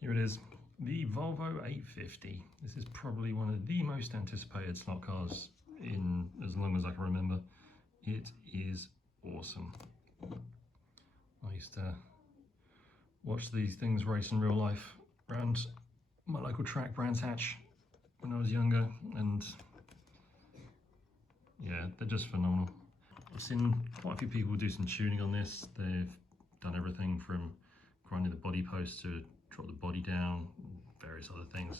Here it is, the Volvo 850. This is probably one of the most anticipated slot cars in as long as I can remember. It is awesome. I used to watch these things race in real life around my local track, Brands Hatch, when I was younger, and yeah, they're just phenomenal. I've seen quite a few people do some tuning on this. They've done everything from grinding the body post to drop the body down, various other things.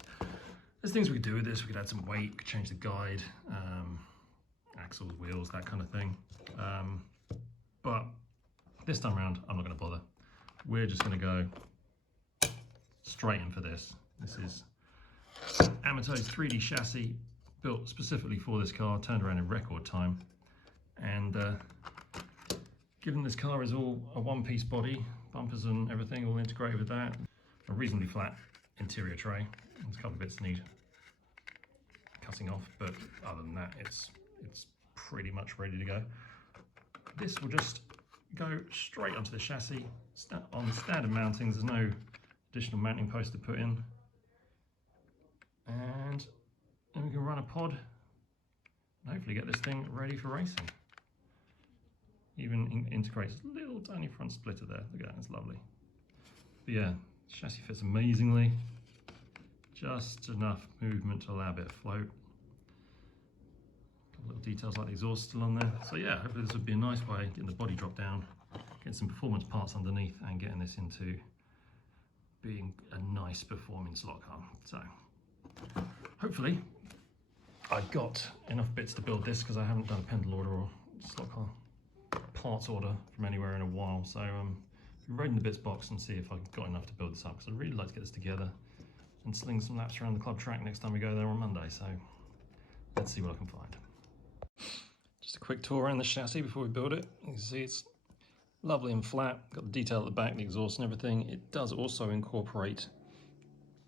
There's things we could do with this. We could add some weight, we could change the guide, axles, wheels, that kind of thing. But this time around, I'm not going to bother. We're just going to go straight in for this. This is Amato's 3D chassis, built specifically for this car, turned around in record time. And given this car is all a one-piece body, bumpers and everything all integrated with that, a reasonably flat interior tray. There's a couple of bits need cutting off, but other than that, it's pretty much ready to go. This will just go straight onto the chassis on the standard mountings. There's no additional mounting post to put in, and then we can run a pod and hopefully get this thing ready for racing. Even integrates a little tiny front splitter there. Look at that, it's lovely. But yeah, chassis fits amazingly. Just enough movement to allow a bit of float. A couple little details like the exhaust still on there. So yeah, hopefully this would be a nice way getting the body drop down, getting some performance parts underneath, and getting this into being a nice performing slot car. So hopefully I've got enough bits to build this, because I haven't done a pendle order or slot car parts order from anywhere in a while. So we're raiding the bits box and see if I've got enough to build this up, because I'd really like to get this together and sling some laps around the club track next time we go there on Monday. So let's see what I can find. Just a quick tour around the chassis before we build it. You can see it's lovely and flat, got the detail at the back, the exhaust and everything. It does also incorporate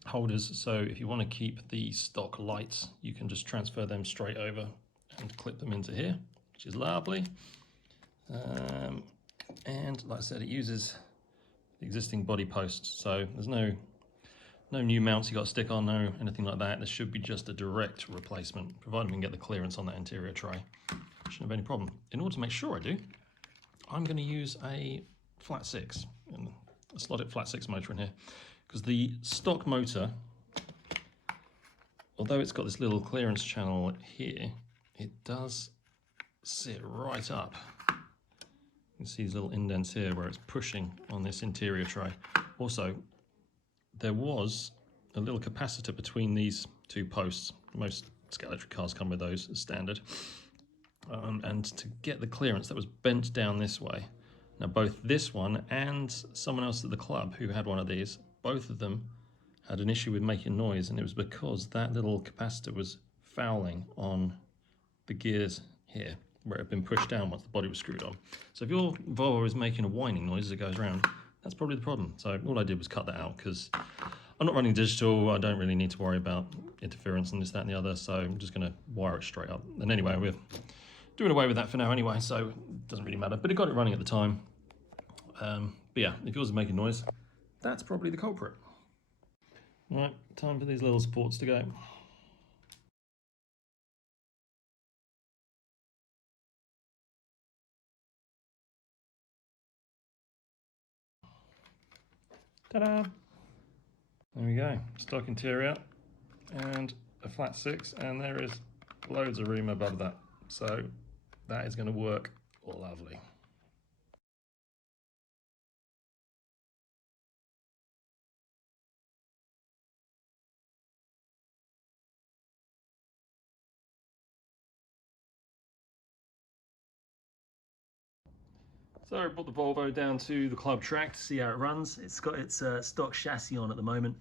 holders, so if you want to keep the stock lights, you can just transfer them straight over and clip them into here, which is lovely. And like I said, it uses the existing body posts, so there's no new mounts you got to stick on, no anything like that. This should be just a direct replacement, provided we can get the clearance on that interior tray. Shouldn't have any problem. In order to make sure I do, I'm going to use a flat 6, and a slotted flat 6 motor in here, because the stock motor, although it's got this little clearance channel here, it does sit right up. You can see these little indents here where it's pushing on this interior tray. Also, there was a little capacitor between these two posts. Most Scalextric cars come with those as standard. And to get the clearance, that was bent down this way. Now both this one and someone else at the club who had one of these, both of them had an issue with making noise, and it was because that little capacitor was fouling on the gears here, where it had been pushed down once the body was screwed on. So if your Volvo is making a whining noise as it goes around, that's probably the problem. So all I did was cut that out, because I'm not running digital, I don't really need to worry about interference and this, that and the other, so I'm just gonna wire it straight up. And anyway, we're doing away with that for now anyway, so it doesn't really matter, but it got it running at the time. But yeah, if yours is making noise, that's probably the culprit. Right, time for these little supports to go. Ta-da! There we go, stock interior and a flat 6, and there is loads of room above that. So that is going to work lovely. So I brought the Volvo down to the club track to see how it runs. It's got its stock chassis on at the moment.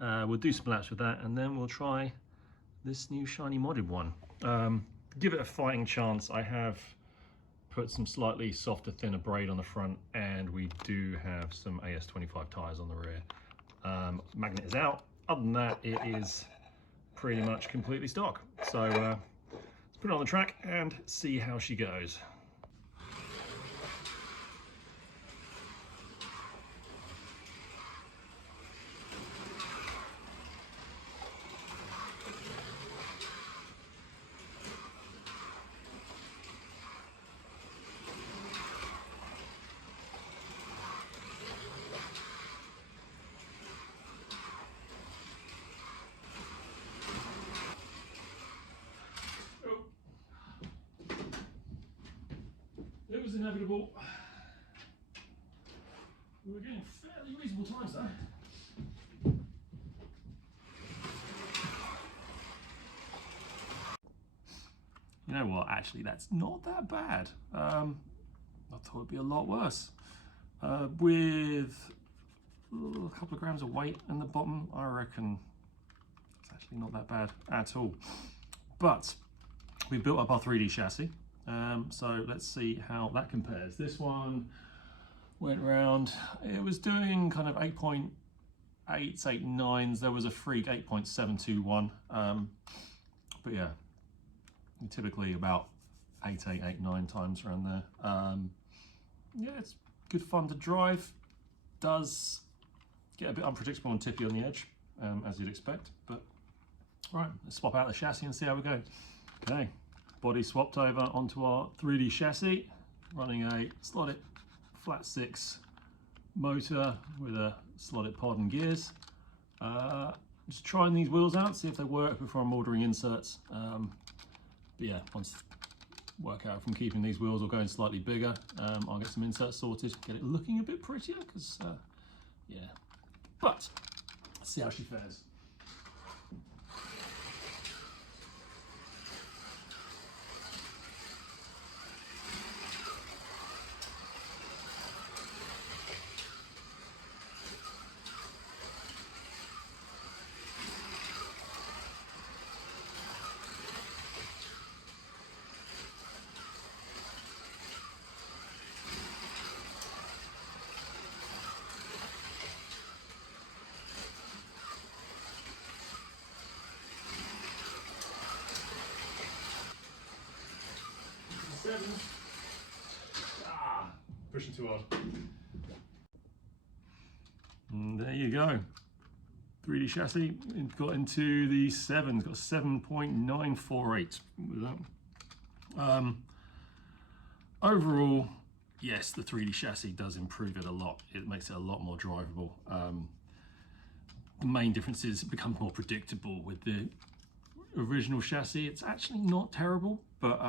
We'll do some laps with that, and then we'll try this new shiny modded one. Give it a fighting chance. I have put some slightly softer, thinner braid on the front, and we do have some AS25 tyres on the rear. Magnet is out. Other than that, it is pretty much completely stock. So let's put it on the track and see how she goes. inevitable. We're getting fairly reasonable times though. You know what, actually that's not that bad. I thought it'd be a lot worse. With a couple of grams of weight in the bottom, I reckon it's actually not that bad at all. But we built up our 3D chassis, so let's see how that compares. This one went round, it was doing kind of 8.8s, 8.9s. There was a freak 8.721, but yeah, typically about 8.8, 8.9 times around there. Yeah, it's good fun to drive. Does get a bit unpredictable and tippy on the edge, as you'd expect, but all right, let's swap out the chassis and see how we go. Okay, body swapped over onto our 3D chassis, running a slotted flat 6 motor with a slotted pod and gears. Just trying these wheels out, see if they work before I'm ordering inserts. But yeah, once work out from keeping these wheels or going slightly bigger, I'll get some inserts sorted, get it looking a bit prettier, because yeah. But let's see how she fares. Pushing too hard. And there you go. 3D chassis, it got into the 7s, got 7.948 with that. Overall, yes, the 3D chassis does improve it a lot. It makes it a lot more drivable. The main difference is it becomes more predictable. With the original chassis, it's actually not terrible, but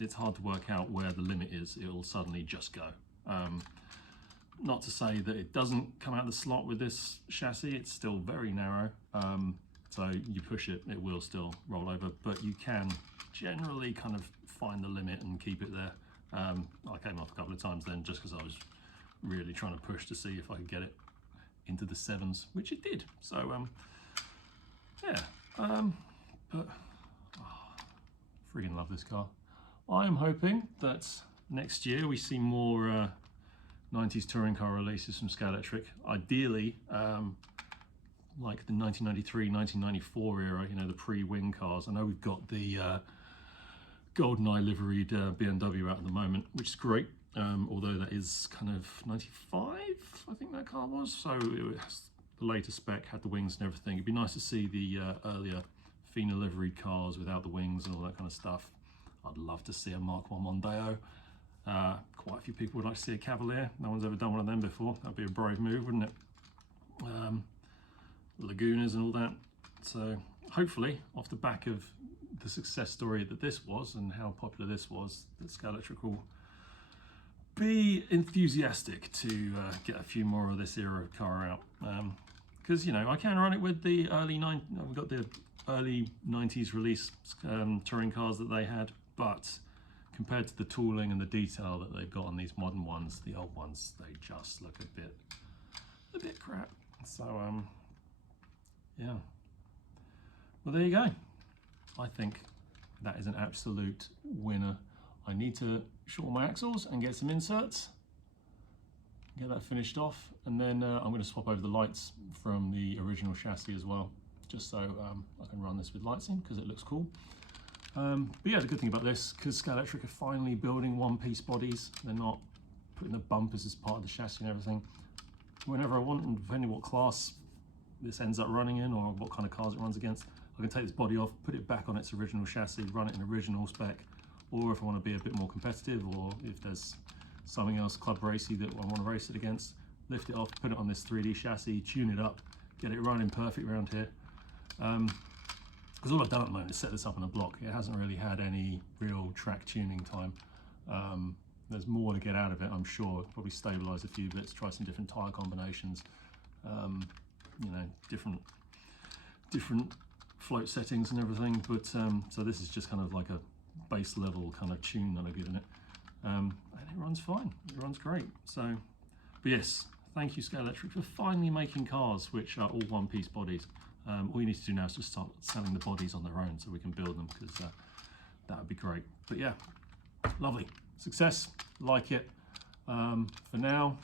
it's hard to work out where the limit is. It'll suddenly just go. Not to say that it doesn't come out of the slot with this chassis, it's still very narrow. So you push it, it will still roll over, but you can generally kind of find the limit and keep it there. I came off a couple of times then just because I was really trying to push to see if I could get it into the 7s, which it did. So yeah, but friggin' love this car. I am hoping that next year we see more 90s touring car releases from Scalextric. Ideally, like the 1993, 1994 era, you know, the pre-wing cars. I know we've got the GoldenEye liveried BMW out at the moment, which is great. Although that is kind of 95, I think that car was. So it has the later spec, had the wings and everything. It'd be nice to see the earlier Fina liveried cars without the wings and all that kind of stuff. I'd love to see a Mark 1 Mondeo. Quite a few people would like to see a Cavalier. No one's ever done one of them before. That'd be a brave move, wouldn't it? Lagunas and all that. So hopefully, off the back of the success story that this was and how popular this was, that Scalextric will be enthusiastic to get a few more of this era of car out. Because you know, I can run it with the we've got the early 90s release touring cars that they had, but compared to the tooling and the detail that they've got on these modern ones, the old ones, they just look a bit crap. So yeah, well, there you go. I think that is an absolute winner. I need to shorten my axles and get some inserts, get that finished off, and then I'm going to swap over the lights from the original chassis as well, just so I can run this with lights in, because it looks cool. But yeah, the good thing about this, because Scalextric are finally building one-piece bodies, they're not putting the bumpers as part of the chassis and everything. Whenever I want, and depending what class this ends up running in or what kind of cars it runs against, I can take this body off, put it back on its original chassis, run it in original spec, or if I want to be a bit more competitive, or if there's something else club racy that I want to race it against, lift it off, put it on this 3D chassis, tune it up, get it running perfect around here. Because all I've done at the moment is set this up on a block. It hasn't really had any real track tuning time. there's more to get out of it, I'm sure. Probably stabilise a few bits, try some different tyre combinations, you know, different float settings and everything. But so this is just kind of like a base level kind of tune that I've given it, and it runs fine. It runs great. So, but yes, thank you Scalextric for finally making cars which are all one-piece bodies. All you need to do now is just start selling the bodies on their own so we can build them, because that would be great. But yeah, lovely success, like it. For now,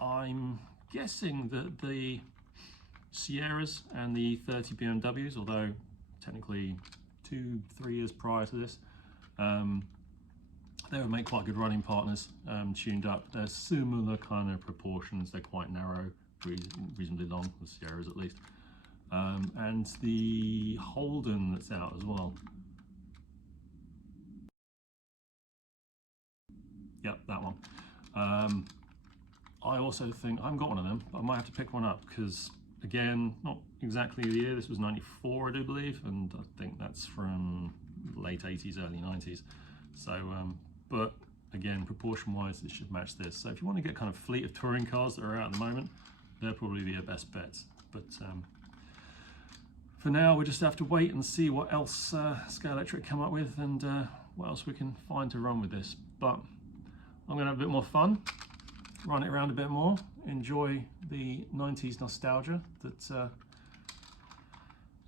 I'm guessing that the Sierras and the 30 BMWs, although technically 2-3 years prior to this, they would make quite good running partners, tuned up. They're similar kind of proportions. They're quite narrow, reasonably long, the Sierras at least. And the Holden that's out as well. Yep, that one. I also think, I haven't got one of them, but I might have to pick one up, because again, not exactly the year, this was 94 I do believe, and I think that's from late 80s, early 90s. So, but again, proportion wise, it should match this. So if you want to get kind of fleet of touring cars that are out at the moment, they'll probably be your best bets. But for now, we just have to wait and see what else Scalextric come up with, and what else we can find to run with this. But I'm going to have a bit more fun, run it around a bit more, enjoy the 90s nostalgia that,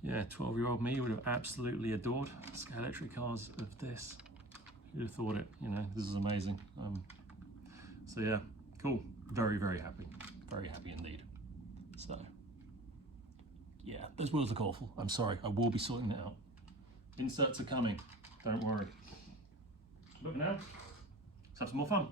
yeah, 12-year-old me would have absolutely adored. Scalextric cars of this. Who'd have thought it? You know, this is amazing. So yeah, cool. Very, very happy. Very happy indeed. So, yeah, those wheels look awful. I'm sorry, I will be sorting it out. Inserts are coming, don't worry. But now, let's have some more fun.